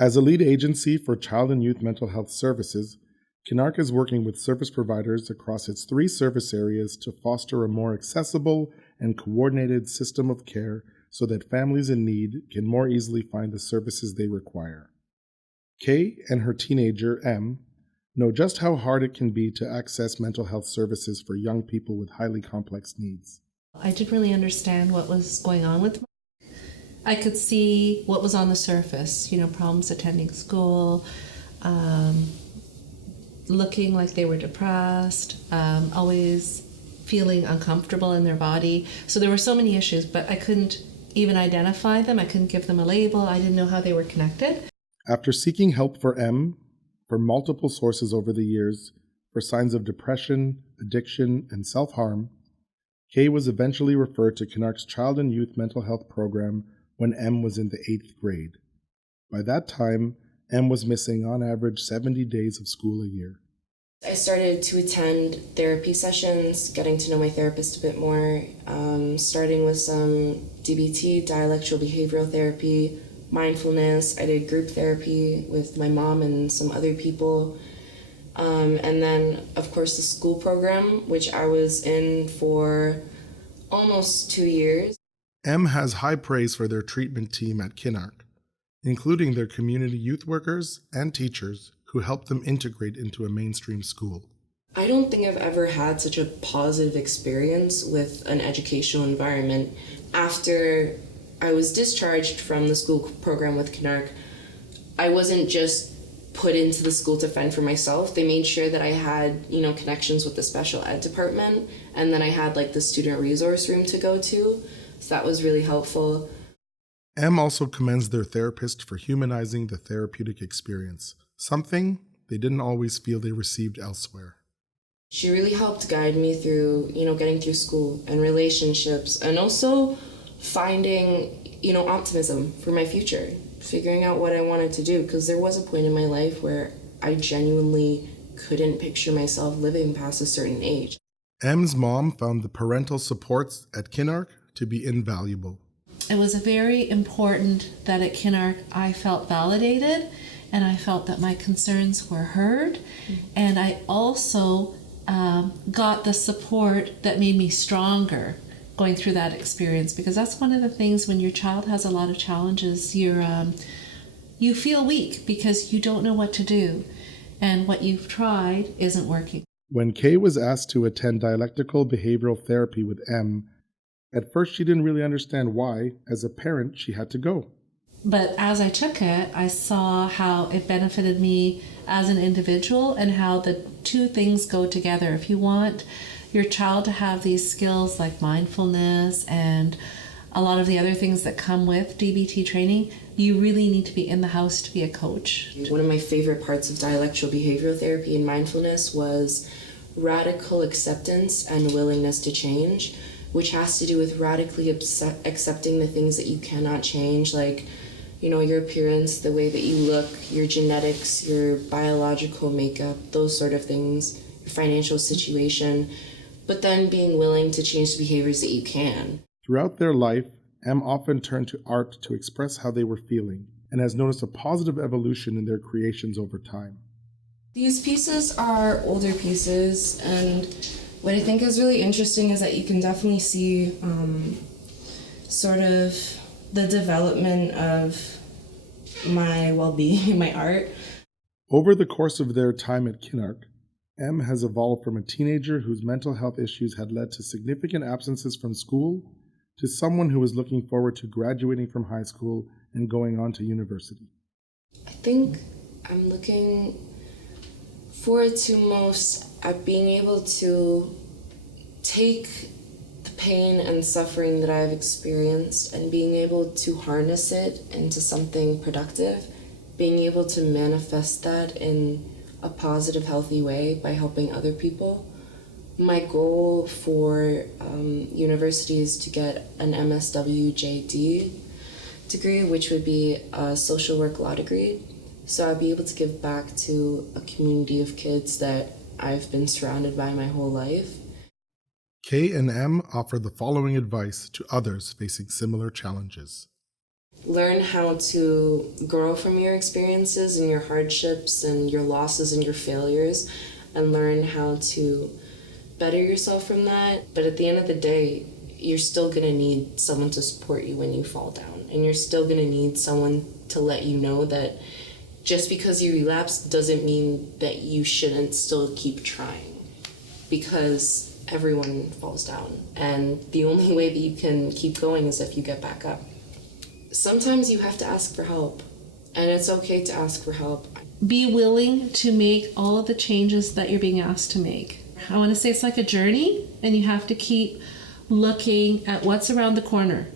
As a lead agency for child and youth mental health services, Kinark is working with service providers across its 3 service areas to foster a more accessible and coordinated system of care so that families in need can more easily find the services they require. Kay and her teenager, M, know just how hard it can be to access mental health services for young people with highly complex needs. I didn't really understand what was going on with me. I could see what was on the surface, problems attending school, looking like they were depressed, always feeling uncomfortable in their body. So there were so many issues, but I couldn't even identify them. I couldn't give them a label. I didn't know how they were connected. After seeking help for M from multiple sources over the years for signs of depression, addiction, and self-harm, Kay was eventually referred to Kinark's Child and Youth Mental Health Program when M was in the 8th grade. By that time, M was missing on average 70 days of school a year. I started to attend therapy sessions, getting to know my therapist a bit more, starting with some DBT, dialectical behavioral therapy, mindfulness. I did group therapy with my mom and some other people. And then, of course, the school program, which I was in for almost 2 years. M has high praise for their treatment team at Kinark, including their community youth workers and teachers who help them integrate into a mainstream school. I don't think I've ever had such a positive experience with an educational environment. After I was discharged from the school program with Kinark, I wasn't just put into the school to fend for myself. They made sure that I had, connections with the special ed department, and then I had the student resource room to go to. So that was really helpful. M also commends their therapist for humanizing the therapeutic experience, something they didn't always feel they received elsewhere. She really helped guide me through, getting through school and relationships, and also finding, optimism for my future, figuring out what I wanted to do, because there was a point in my life where I genuinely couldn't picture myself living past a certain age. M's mom found the parental supports at Kinark to be invaluable. It was very important that at Kinark I felt validated and I felt that my concerns were heard. And I also got the support that made me stronger going through that experience, because that's one of the things when your child has a lot of challenges, you feel weak because you don't know what to do and what you've tried isn't working. When Kay was asked to attend dialectical behavioral therapy with M, at first she didn't really understand why, as a parent, she had to go. But as I took it, I saw how it benefited me as an individual and how the two things go together. If you want your child to have these skills like mindfulness and a lot of the other things that come with DBT training, you really need to be in the house to be a coach. One of my favorite parts of dialectical behavioral therapy and mindfulness was radical acceptance and willingness to change, which has to do with radically accepting the things that you cannot change, like your appearance, the way that you look, your genetics, your biological makeup, those sort of things, your financial situation, but then being willing to change the behaviors that you can. Throughout their life, M often turned to art to express how they were feeling and has noticed a positive evolution in their creations over time. These pieces are older pieces, and what I think is really interesting is that you can definitely see sort of the development of my well-being in my art. Over the course of their time at Kinark, M has evolved from a teenager whose mental health issues had led to significant absences from school to someone who was looking forward to graduating from high school and going on to university. I think I'm looking forward to most at being able to take the pain and suffering that I've experienced and being able to harness it into something productive, being able to manifest that in a positive, healthy way by helping other people. My goal for university is to get an MSW-JD degree, which would be a social work law degree. So I'll be able to give back to a community of kids that I've been surrounded by my whole life. Kay and M offer the following advice to others facing similar challenges. Learn how to grow from your experiences and your hardships and your losses and your failures, and learn how to better yourself from that. But at the end of the day, you're still gonna need someone to support you when you fall down, and you're still gonna need someone to let you know that just because you relapse doesn't mean that you shouldn't still keep trying, because everyone falls down, and the only way that you can keep going is if you get back up. Sometimes you have to ask for help, and it's okay to ask for help. Be willing to make all of the changes that you're being asked to make. I want to say it's like a journey, and you have to keep looking at what's around the corner.